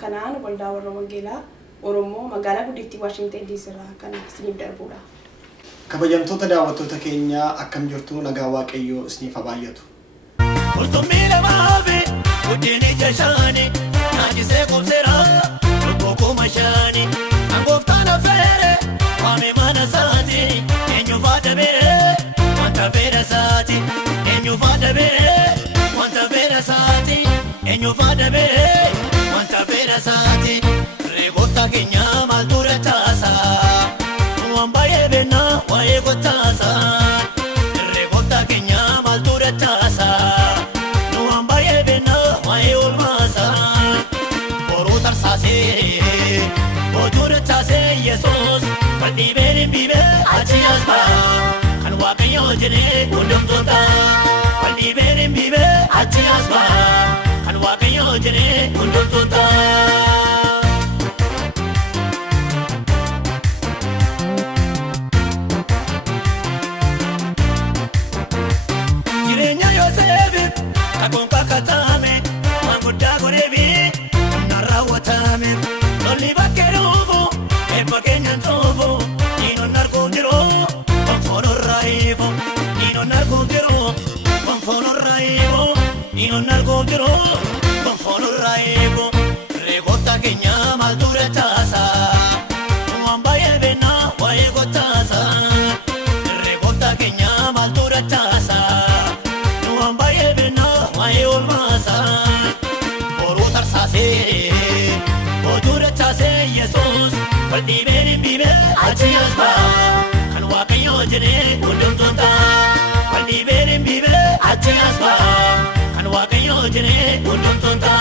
kanaan waldaa warra wangeelaa Oromoo magaalaa guddittii Washington DC irraa kan isiniif darbudha. Kabajamtoota daawwattoota keenya akkam jirtu nagaa waaqayyoo isiniif baay'atu. Ultumila maafi guddini jashani naajisee qobseera lubbuu mashani angoftaan afeere waame mana saati eenyu faata beere wanta beera saati eenyu faata beere wanta beera saati eenyu faata beere wanta beera saati reegota keenya maalture taasa waan baay'ee beena waa'ee gotaasa reegota keenya maalture taasa waan baay'ee beena waa'ee olmaasa boruu tarsaasee boojure taasee Yesuus waldiibeen biibee achi asbaa kan waaqayyoo jedhee hundumtoota waldiibeen biibee achi asbaa kan waaqayyoo jedhee hundumtoota. Jireenya Yoseefi kakuun kakatame waan guddaa godheefi narraawwatame lolli bakkee dhufu eebba keenyan tuufu diinonni arguun jiru konfoonurraa hiifu diinonni arguun jiru konfoonurraa hiifu diinonni arguun jiru konfoonurraa hiifu reegota keenya maalture taasa waan baay'ee beena waa'ee gotaasa reegota keenya maalture taasa waan baay'ee beena waa'ee olmaasa boruu tarsaasee boojure taasee Yesuus waldiibeen biibee achi asbaa kan waaqayyoo jedhee hundumtoota waldiibeen biibee achi asbaa kan waaqayyoo jedhee hundumtoota.